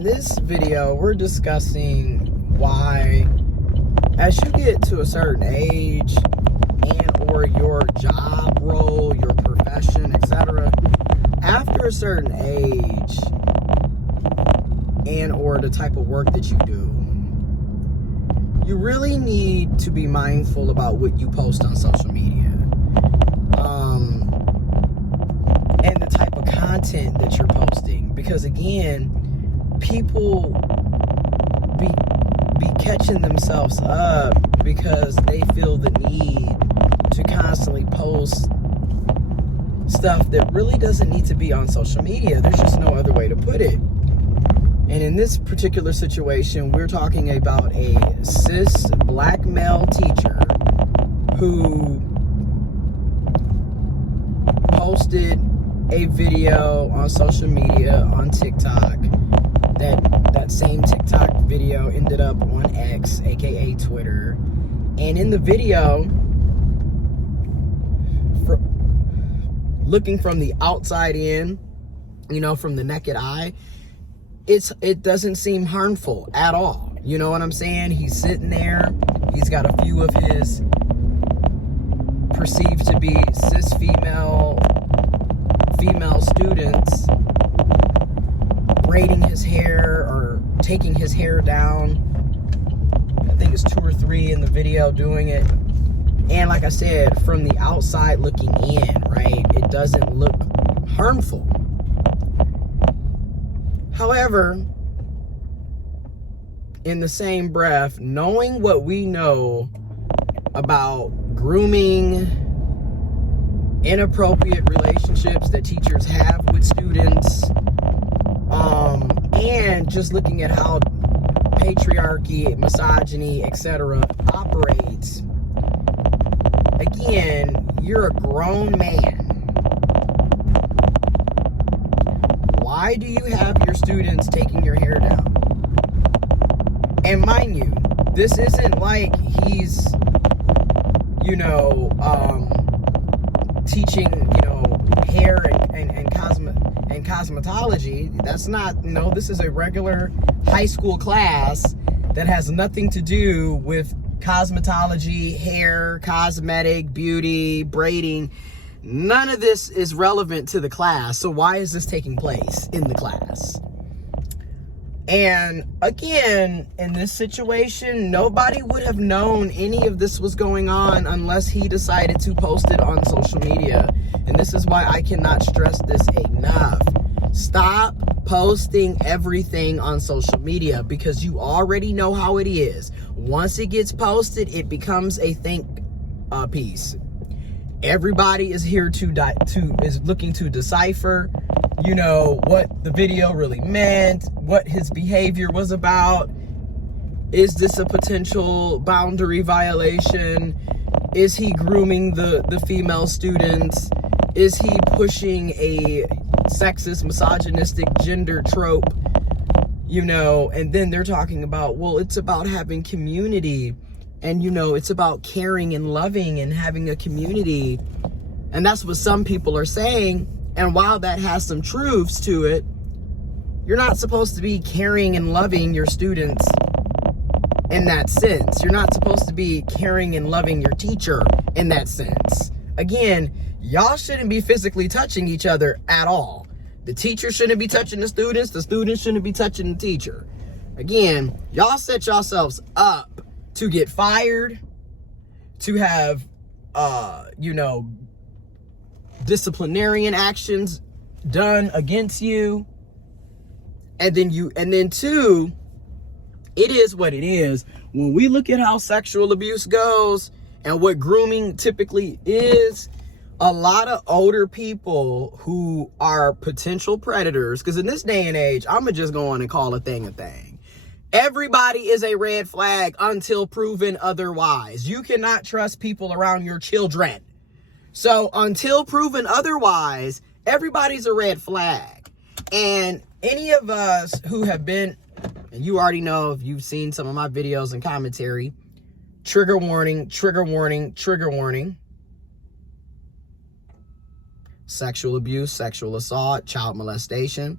in this video, we're discussing why, as you get to a certain age and or your job role, your profession, etc., after a certain age and or the type of work that you do, you really need to be mindful about what you post on social media. And the type of content that you're posting, because again, people be catching themselves up because they feel the need to constantly post stuff that really doesn't need to be on social media. There's just no other way to put it. And in this particular situation, we're talking about a cis black male teacher who posted a video on social media on TikTok. That same TikTok video ended up on X, aka Twitter. And in the video, looking from the outside in, from the naked eye, it doesn't seem harmful at all. You know what I'm saying? He's sitting there. He's got a few of his perceived to be cis female students braiding his hair or taking his hair down. I think it's 2 or 3 in the video doing it. And like I said, from the outside looking in, right, it doesn't look harmful. However, in the same breath, knowing what we know about grooming, inappropriate relationships that teachers have with students, and just looking at how patriarchy, misogyny, etc. operates, again, you're a grown man. Why do you have your students taking your hair down? And mind you, this isn't like he's, teaching, hair and cosmetology. That's not, this is a regular high school class that has nothing to do with cosmetology, hair, cosmetic, beauty, braiding. None of this is relevant to the class. So why is this taking place in the class? And again, in this situation, nobody would have known any of this was going on unless he decided to post it on social media. And this is why I cannot stress this enough. Stop posting everything on social media, because you already know how it is. Once it gets posted, it becomes a think piece. Everybody is here is looking to decipher, what the video really meant, what his behavior was about. Is this a potential boundary violation? Is he grooming the female students? Is he pushing a sexist, misogynistic gender trope? And then they're talking about, well, it's about having community. And, it's about caring and loving and having a community. And that's what some people are saying. And while that has some truths to it, you're not supposed to be caring and loving your students in that sense. You're not supposed to be caring and loving your teacher in that sense. Again, y'all shouldn't be physically touching each other at all. The teacher shouldn't be touching the students shouldn't be touching the teacher. Again, y'all set yourselves up to get fired, to have, disciplinarian actions done against you. And then two, it is what it is. When we look at how sexual abuse goes and what grooming typically is, a lot of older people who are potential predators, because in this day and age, I'm going to just go on and call a thing a thing. Everybody is a red flag until proven otherwise. You cannot trust people around your children. So until proven otherwise, everybody's a red flag. And any of us who have been, and you already know if you've seen some of my videos and commentary, trigger warning, trigger warning, trigger warning. Sexual abuse, sexual assault, child molestation.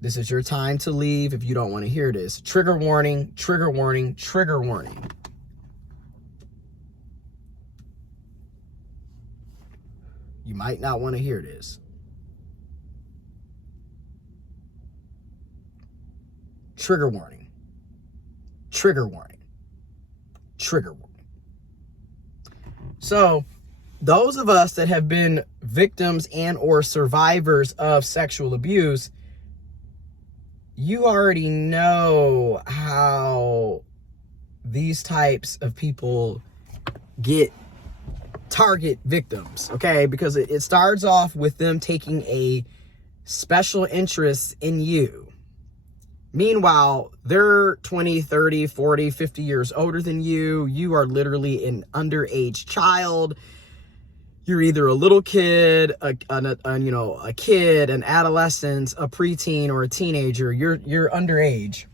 This is your time to leave if you don't want to hear this. Trigger warning, trigger warning, trigger warning. You might not want to hear this. Trigger warning. Trigger warning. Trigger warning. So, those of us that have been victims and or survivors of sexual abuse, you already know how these types of people target victims, okay? Because it starts off with them taking a special interest in you. Meanwhile, they're 20, 30, 40, 50 years older than you. You are literally an underage child. You're either a little kid, a kid, an adolescent, a preteen, or a teenager. You're underage.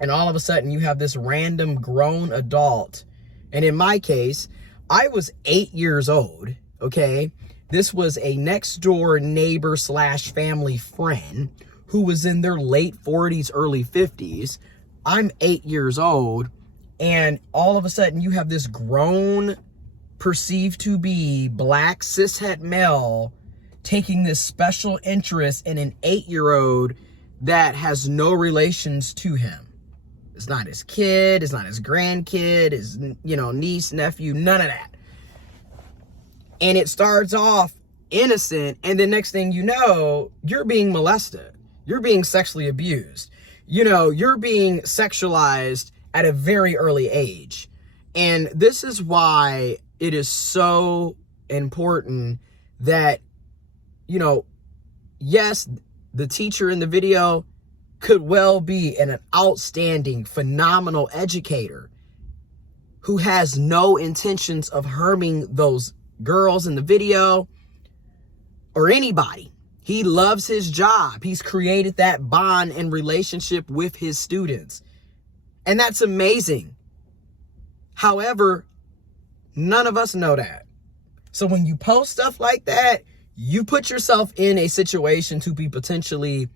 And all of a sudden you have this random grown adult. And in my case, I was 8 years old, okay? This was a next door neighbor / family friend who was in their late 40s, early 50s. I'm 8 years old, and all of a sudden you have this grown, perceived to be black cishet male taking this special interest in an 8-year-old that has no relations to him. It's not his kid, it's not his grandkid, his niece, nephew, none of that. And it starts off innocent, and the next thing you know, you're being molested. You're being sexually abused. You're being sexualized at a very early age. And this is why it is so important that, yes, the teacher in the video could well be an outstanding, phenomenal educator who has no intentions of harming those girls in the video or anybody. He loves his job. He's created that bond and relationship with his students. And that's amazing. However, none of us know that. So when you post stuff like that, you put yourself in a situation to be potentially,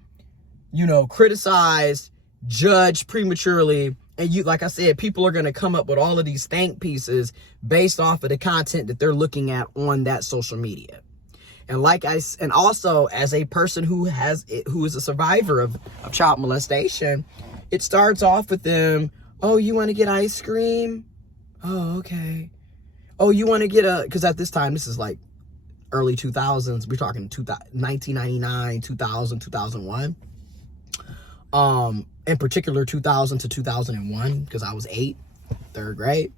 criticized, judged prematurely. And like I said, people are going to come up with all of these think pieces based off of the content that they're looking at on that social media. And and also as a person who is a survivor of child molestation, it starts off with them, oh, you want to get ice cream? Oh, okay. Oh, you want to get because at this time, this is like early 2000s. We're talking 1999, 2000, 2001. In particular, 2000 to 2001, because I was 8, third grade.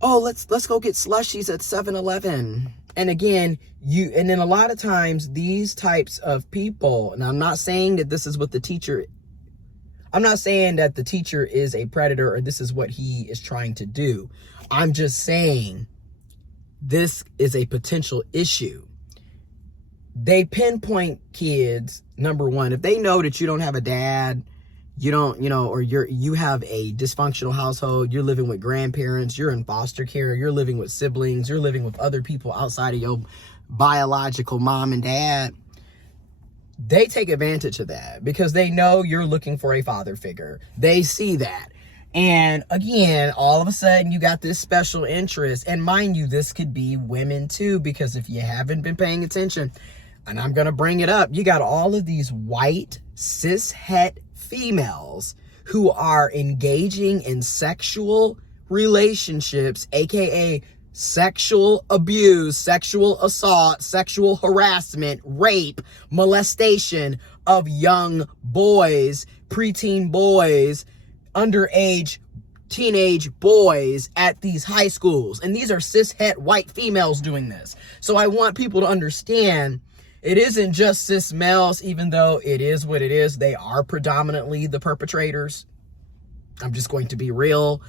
Oh, let's go get slushies at 7-Eleven. And again, and then a lot of times these types of people, and I'm not saying that this is what I'm not saying that the teacher is a predator or this is what he is trying to do. I'm just saying this is a potential issue. They pinpoint kids, number one, if they know that you don't have a dad, or you have a dysfunctional household, you're living with grandparents, you're in foster care, you're living with siblings, you're living with other people outside of your biological mom and dad, they take advantage of that because they know you're looking for a father figure. They see that. And again, all of a sudden you got this special interest. And mind you, this could be women too, because if you haven't been paying attention, and I'm going to bring it up, you got all of these white cis-het females who are engaging in sexual relationships, aka sexual abuse, sexual assault, sexual harassment, rape, molestation of young boys, preteen boys, underage teenage boys at these high schools. And these are cis-het white females doing this. So I want people to understand it isn't just cis males, even though it is what it is. They are predominantly the perpetrators. I'm just going to be real.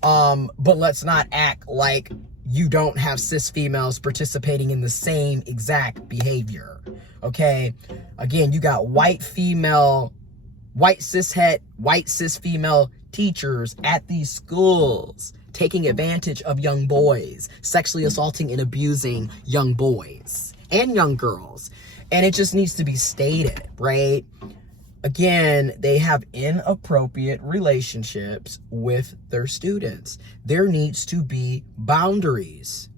But let's not act like you don't have cis females participating in the same exact behavior. Okay? Again, you got white cis-het, white cis female teachers at these schools taking advantage of young boys, sexually assaulting and abusing young boys and young girls. And it just needs to be stated, right? Again, they have inappropriate relationships with their students. There needs to be boundaries.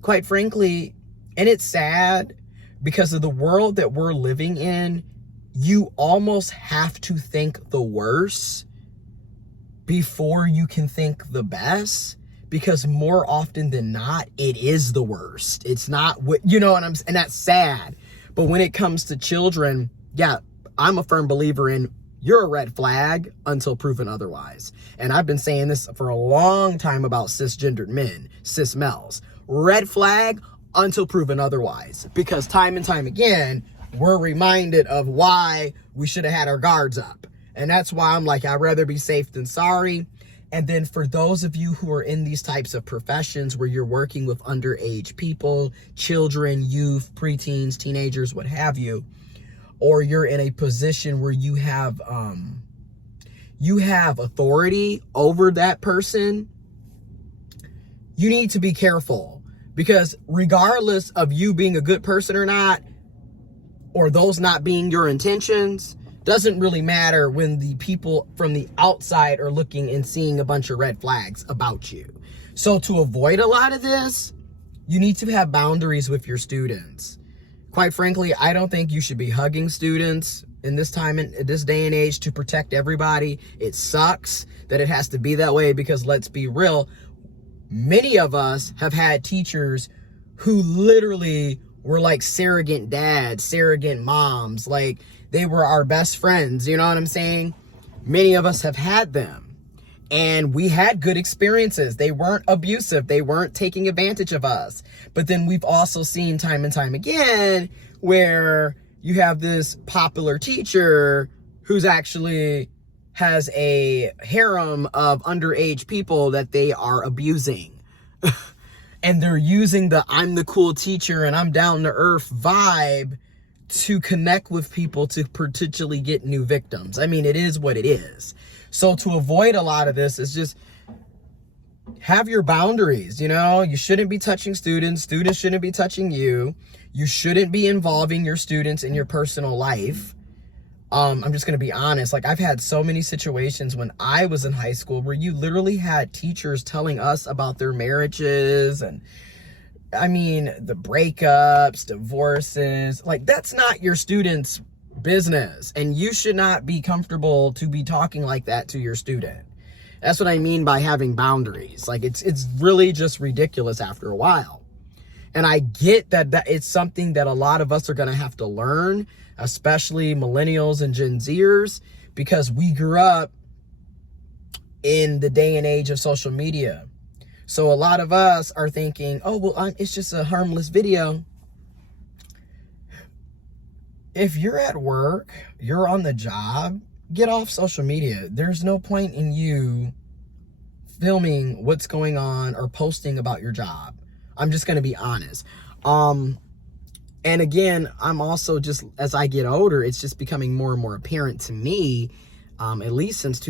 Quite frankly, and it's sad because of the world that we're living in, you almost have to think the worst before you can think the best, because more often than not, it is the worst. It's not what, you know what I'm saying? And that's sad. But when it comes to children, yeah, I'm a firm believer in you're a red flag until proven otherwise. And I've been saying this for a long time about cisgendered men, cis males. Red flag until proven otherwise. Because time and time again, we're reminded of why we should have had our guards up. And that's why I'm like, I'd rather be safe than sorry. And then for those of you who are in these types of professions where you're working with underage people, children, youth, preteens, teenagers, what have you, or you're in a position where you have authority over that person, you need to be careful. Because regardless of you being a good person or not, or those not being your intentions, doesn't really matter when the people from the outside are looking and seeing a bunch of red flags about you. So to avoid a lot of this, you need to have boundaries with your students. Quite frankly, I don't think you should be hugging students in this time, in this day and age, to protect everybody. It sucks that it has to be that way, because let's be real, many of us have had teachers who literally were like surrogate dads, surrogate moms, like they were our best friends, you know what I'm saying? Many of us have had them, and we had good experiences. They weren't abusive. They weren't taking advantage of us. But then we've also seen time and time again where you have this popular teacher who's actually has a harem of underage people that they are abusing. And they're using the I'm the cool teacher and I'm down to earth vibe to connect with people to potentially get new victims. I mean, it is what it is. So to avoid a lot of this is just have your boundaries. You know, you shouldn't be touching students. Students shouldn't be touching you. You shouldn't be involving your students in your personal life. I'm just going to be honest. Like, I've had so many situations when I was in high school where you literally had teachers telling us about their marriages and, I mean, the breakups, divorces. Like, that's not your students' business. And you should not be comfortable to be talking like that to your student. That's what I mean by having boundaries. Like, it's really just ridiculous after a while. And I get that it's something that a lot of us are going to have to learn, especially millennials and Gen Zers, because we grew up in the day and age of social media. So a lot of us are thinking, oh, well, it's just a harmless video. If you're at work, you're on the job, get off social media. There's no point in you filming what's going on or posting about your job. I'm just going to be honest. And again, I'm also just, as I get older, it's just becoming more and more apparent to me, at least since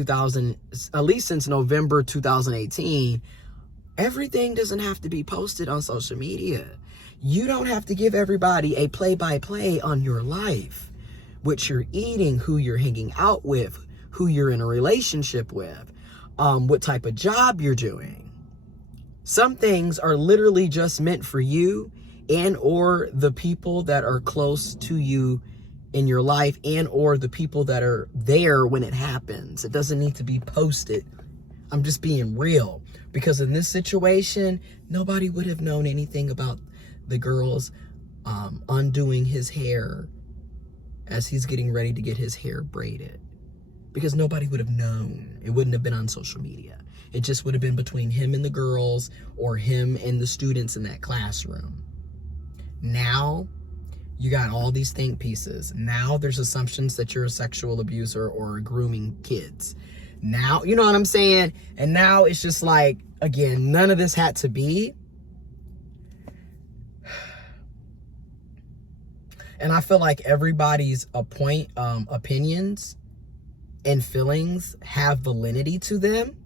November 2018, everything doesn't have to be posted on social media. You don't have to give everybody a play-by-play on your life, what you're eating, who you're hanging out with, who you're in a relationship with, what type of job you're doing. Some things are literally just meant for you and or the people that are close to you in your life and or the people that are there when it happens. It doesn't need to be posted. I'm just being real, because in this situation, nobody would have known anything about the girl's undoing his hair as he's getting ready to get his hair braided, because nobody would have known. It wouldn't have been on social media. It just would have been between him and the girls or him and the students in that classroom. Now, you got all these think pieces. Now there's assumptions that you're a sexual abuser or grooming kids. Now, you know what I'm saying? And now it's just like, again, none of this had to be. And I feel like everybody's opinions and feelings have validity to them.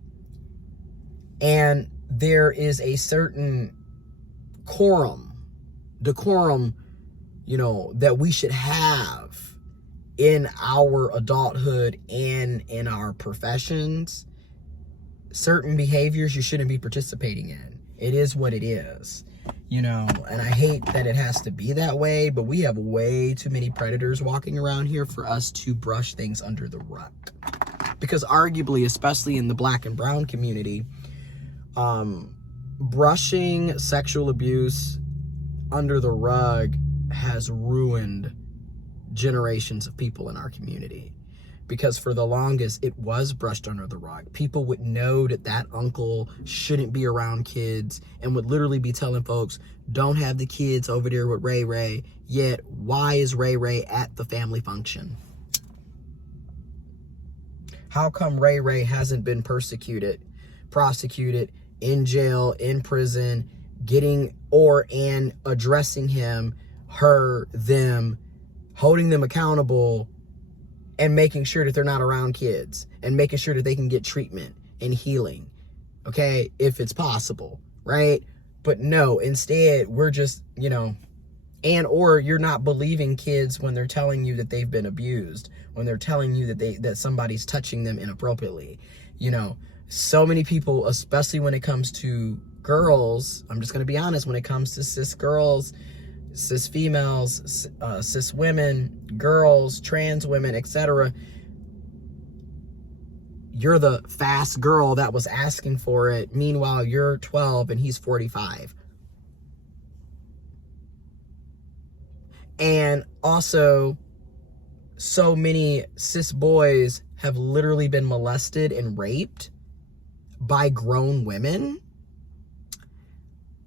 And there is a certain decorum, you know, that we should have in our adulthood and in our professions, certain behaviors you shouldn't be participating in. It is what it is, you know, and I hate that it has to be that way, but we have way too many predators walking around here for us to brush things under the rug. Because arguably, especially in the Black and brown community, brushing sexual abuse under the rug has ruined generations of people in our community. Because for the longest, it was brushed under the rug. People would know that that uncle shouldn't be around kids and would literally be telling folks, don't have the kids over there with Ray Ray. Yet, why is Ray Ray at the family function? How come Ray Ray hasn't been persecuted, prosecuted, in jail, in prison, and addressing him, her, them, holding them accountable, and making sure that they're not around kids, and making sure that they can get treatment and healing, okay, if it's possible, right? But no, instead, we're just, you know, or you're not believing kids when they're telling you that they've been abused, when they're telling you that somebody's touching them inappropriately. You know, so many people, especially when it comes to girls, I'm just going to be honest, when it comes to cis girls, cis females, cis women, girls, trans women, etc., you're the fast girl that was asking for it. Meanwhile, you're 12 and he's 45. And also, so many cis boys have literally been molested and raped by grown women.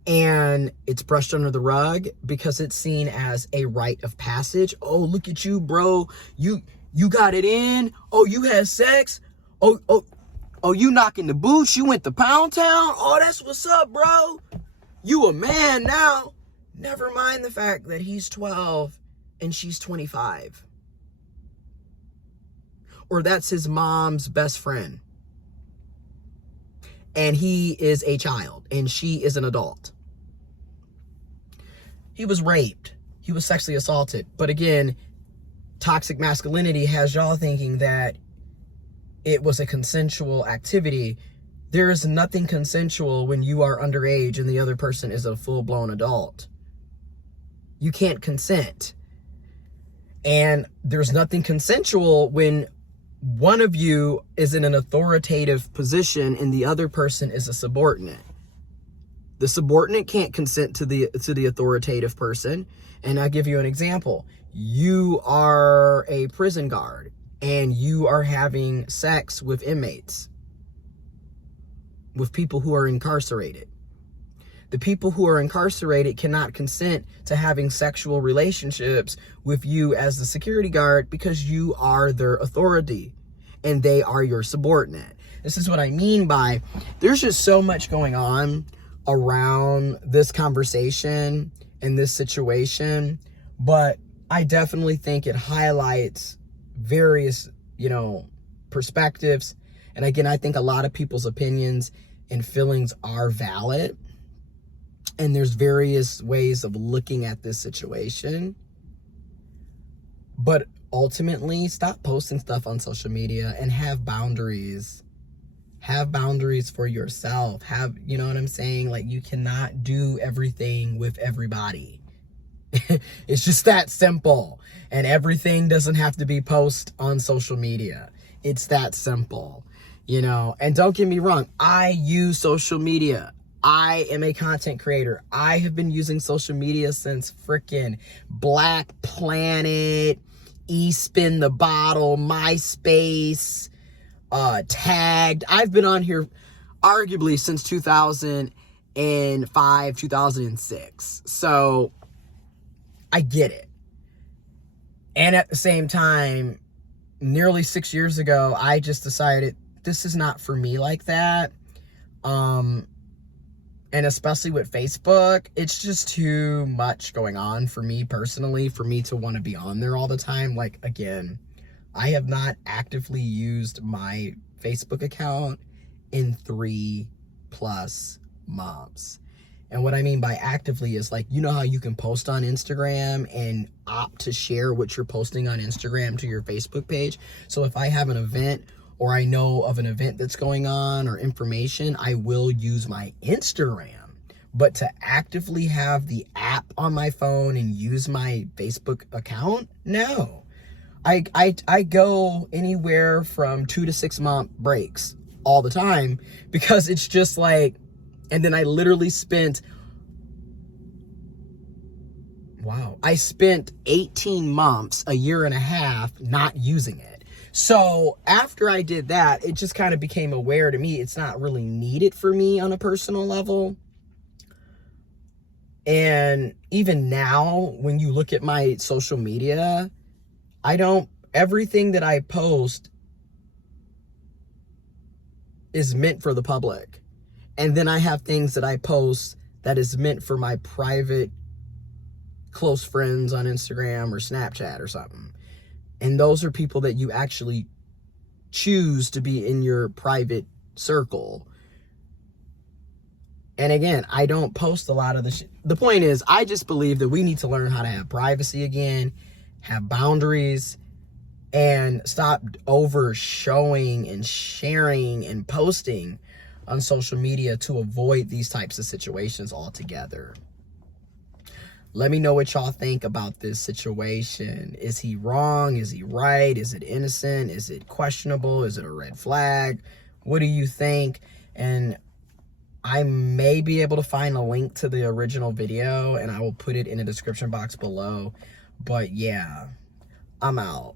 And it's brushed under the rug because it's seen as a rite of passage. Oh, look at you, bro. You got it in. Oh, you had sex. Oh, you knocking the boots. You went to Pound Town. Oh, that's what's up, bro. You a man now. Never mind the fact that he's 12 and she's 25. Or that's his mom's best friend. And he is a child and she is an adult. He was raped. He was sexually assaulted. But again, toxic masculinity has y'all thinking that it was a consensual activity. There is nothing consensual when you are underage and the other person is a full-blown adult. You can't consent. And there's nothing consensual when one of you is in an authoritative position and the other person is a subordinate. The subordinate can't consent to the authoritative person. And I'll give you an example. You are a prison guard and you are having sex with inmates, with people who are incarcerated. The people who are incarcerated cannot consent to having sexual relationships with you as the security guard because you are their authority and they are your subordinate. This is what I mean by there's just so much going on around this conversation and this situation, but I definitely think it highlights various, perspectives. And again, I think a lot of people's opinions and feelings are valid. And there's various ways of looking at this situation. But ultimately, stop posting stuff on social media and have boundaries. Have boundaries for yourself. You know what I'm saying? Like, you cannot do everything with everybody. It's just that simple. And everything doesn't have to be posted on social media. It's that simple, And don't get me wrong, I use social media. I am a content creator. I have been using social media since frickin' Black Planet, eSpin the Bottle, MySpace, Tagged. I've been on here arguably since 2005, 2006. So I get it. And at the same time, nearly 6 years ago, I just decided this is not for me like that. And especially with Facebook, it's just too much going on for me personally, for me to want to be on there all the time. Like, again, I have not actively used my Facebook account in 3+ months. And what I mean by actively is like, you know how you can post on Instagram and opt to share what you're posting on Instagram to your Facebook page? So if I have an event or I know of an event that's going on or information, I will use my Instagram. But to actively have the app on my phone and use my Facebook account, no. I go anywhere from 2 to 6 month breaks all the time, because it's just like, and then I literally spent, I spent 18 months, a year and a half not using it. So after I did that, it just kind of became aware to me it's not really needed for me on a personal level. And even now, when you look at my social media, everything that I post is meant for the public. And then I have things that I post that is meant for my private close friends on Instagram or Snapchat or something. And those are people that you actually choose to be in your private circle. And again, I don't post a lot of the shit. The point is, I just believe that we need to learn how to have privacy again, have boundaries, and stop over showing and sharing and posting on social media to avoid these types of situations altogether. Let me know what y'all think about this situation. Is he wrong? Is he right? Is it innocent? Is it questionable? Is it a red flag? What do you think? And I may be able to find a link to the original video, and I will put it in the description box below. But yeah, I'm out.